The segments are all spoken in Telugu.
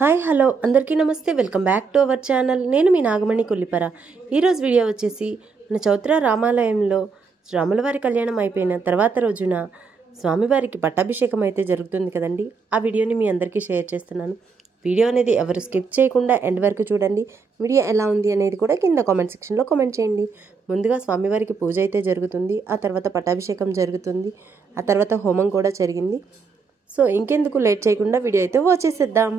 హాయ్ హలో అందరికీ నమస్తే, welcome back to our channel. నేను మీ నాగమణి కొల్లిపర. ఈరోజు వీడియో వచ్చేసి మన చౌత్ర రామాలయంలో రాములవారి కళ్యాణం అయిపోయిన తర్వాత రోజున స్వామివారికి పట్టాభిషేకం అయితే జరుగుతుంది కదండి. ఆ వీడియోని మీ అందరికీ షేర్ చేస్తున్నాను. వీడియో అనేది ఎవరు స్కిప్ చేయకుండా ఎండ్ వరకు చూడండి. వీడియో ఎలా ఉంది అనేది కూడా కింద కామెంట్ సెక్షన్లో కామెంట్ చేయండి. ముందుగా స్వామివారికి పూజ అయితే జరుగుతుంది, ఆ తర్వాత పట్టాభిషేకం జరుగుతుంది, ఆ తర్వాత హోమం కూడా జరిగింది. సో ఇంకెందుకు లేట్ చేయకుండా వీడియో అయితే వాచ్ చేసేద్దాం.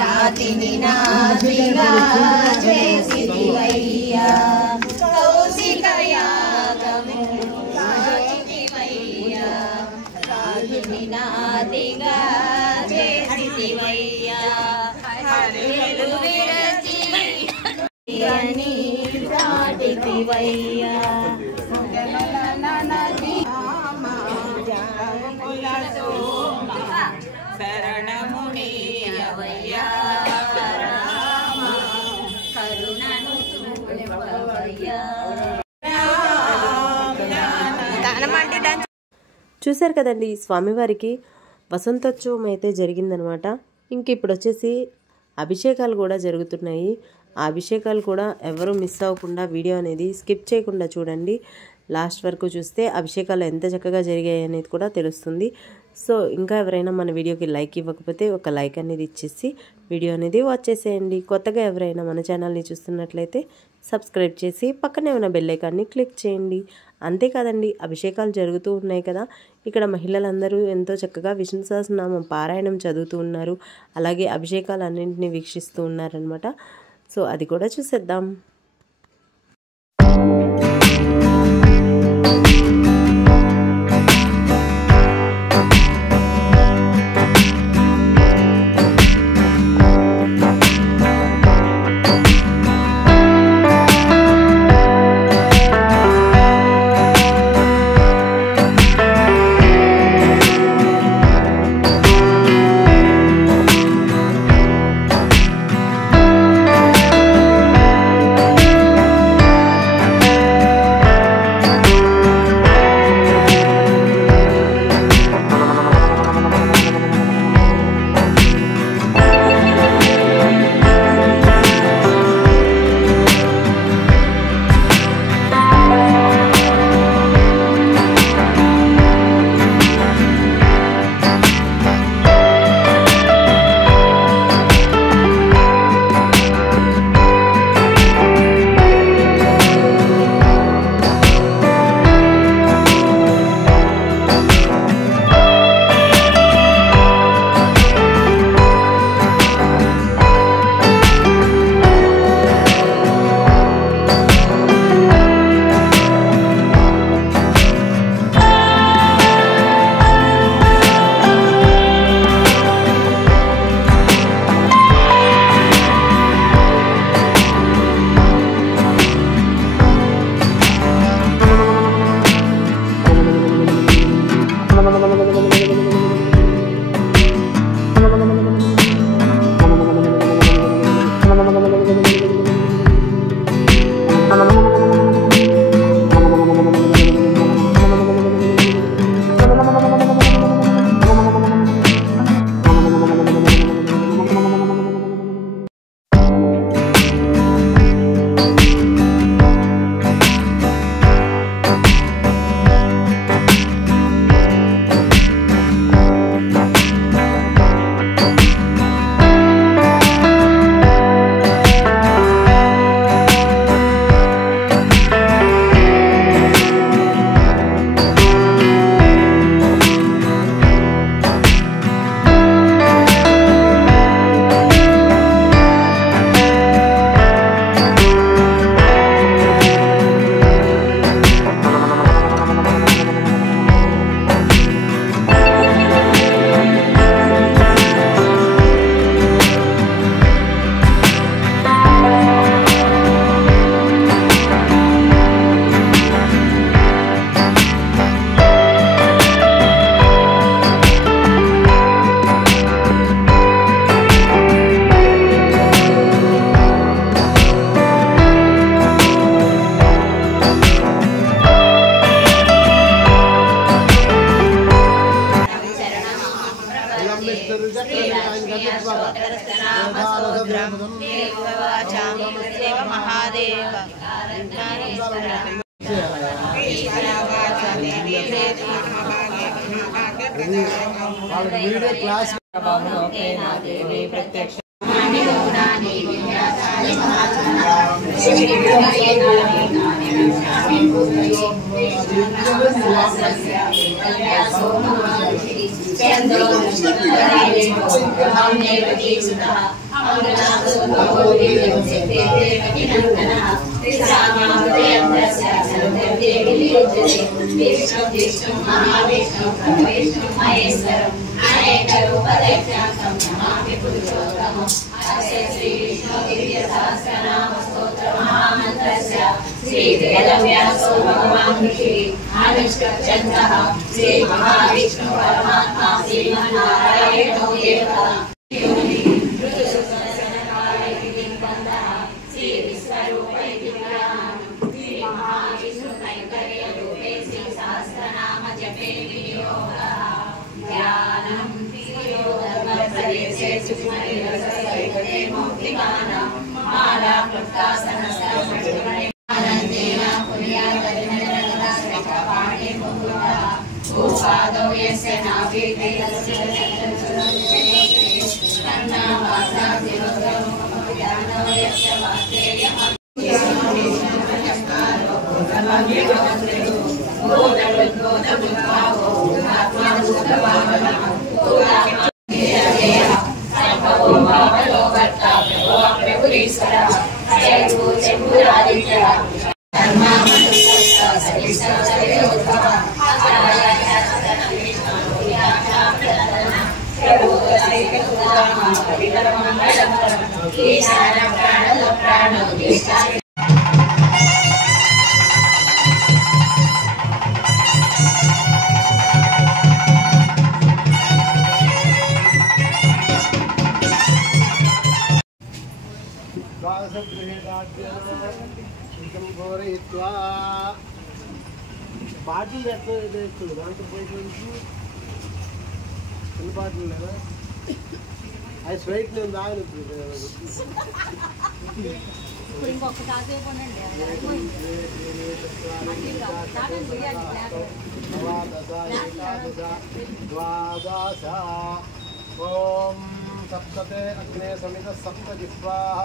రాతిని నాదిగా చేసివయ్యా కౌశికయాగము రాతివయ్యా రాతిని నాదిగా చేసివయ్యా హరిలు విరచి అని రాతివయ్యా శరణముని అవయ్యా రామ కరుణను చూడవయ్యా. చూశారు కదండి, స్వామివారికి వసంతోత్సవం అయితే జరిగిందనమాట. ఇంక ఇప్పుడు వచ్చేసి అభిషేకాలు కూడా జరుగుతున్నాయి. ఆ అభిషేకాలు కూడా ఎవరు మిస్ అవ్వకుండా వీడియో అనేది స్కిప్ చేయకుండా చూడండి. లాస్ట్ వరకు చూస్తే అభిషేకాలు ఎంత చక్కగా జరిగాయి అనేది కూడా తెలుస్తుంది. సో ఇంకా ఎవరైనా మన వీడియోకి లైక్ ఇవ్వకపోతే ఒక లైక్ అనేది ఇచ్చేసి వీడియో అనేది వాచ్ చేసేయండి. కొత్తగా ఎవరైనా మన ఛానల్ని చూస్తున్నట్లయితే సబ్స్క్రైబ్ చేసి పక్కనే ఉన్న బెల్ ఐకాన్ని క్లిక్ చేయండి. అంతేకాదండి, అభిషేకాలు జరుగుతూ ఉన్నాయి కదా, ఇక్కడ మహిళలందరూ ఎంతో చక్కగా విష్ణు సహస్రనామం పారాయణం చదువుతూ ఉన్నారు. అలాగే అభిషేకాలన్నింటినీ వీక్షిస్తూ ఉన్నారనమాట. సో అది కూడా చూసేద్దాం. Father, yes, and I'll be bottle తెస్తుంది దాంట్లో పోయి ఎన్ని బాటిల్ లేదా అది స్వైట్ నేను తాగను ద్వాదశ ఓం సప్తతే అగ్నే సమిత సప్త జిహ్వాః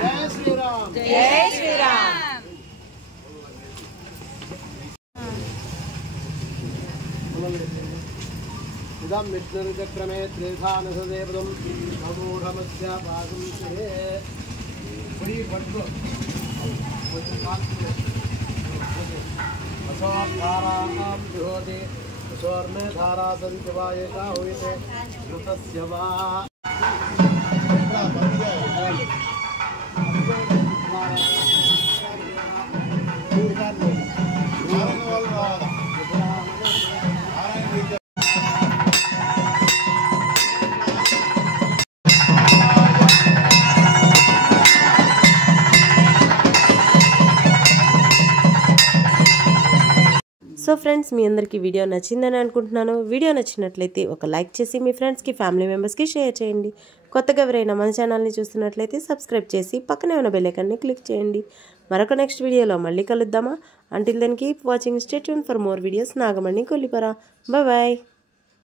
జై శ్రీరామ్ జై శ్రీరామ్. ఇదం విష్ణురుచక్రమే త్రేధానసదేవదం సమూఢమస్య పాదం శ్రే పుడి పట్టుకో కొంచెం కాల్చుకో అసోధారాం జుహోతి స్వర్మే ధారా సంతి వా ఏకా హోయితే ఋతస్య వా సో ఫ్రెండ్స్, మీ అందరికీ వీడియో నచ్చిందని అనుకుంటున్నాను. వీడియో నచ్చినట్లయితే ఒక లైక్ చేసి మీ ఫ్రెండ్స్కి, ఫ్యామిలీ మెంబర్స్కి షేర్ చేయండి. కొత్తగా ఎవరైనా మన ఛానల్ని చూస్తున్నట్లయితే సబ్స్క్రైబ్ చేసి పక్కనే ఉన్న బెల్ ఐకాన్ని క్లిక్ చేయండి. మరొక నెక్స్ట్ వీడియోలో మళ్ళీ కలుద్దామా? Until then keep watching, stay tune for more videos. Nagamani Kollipara. Bye.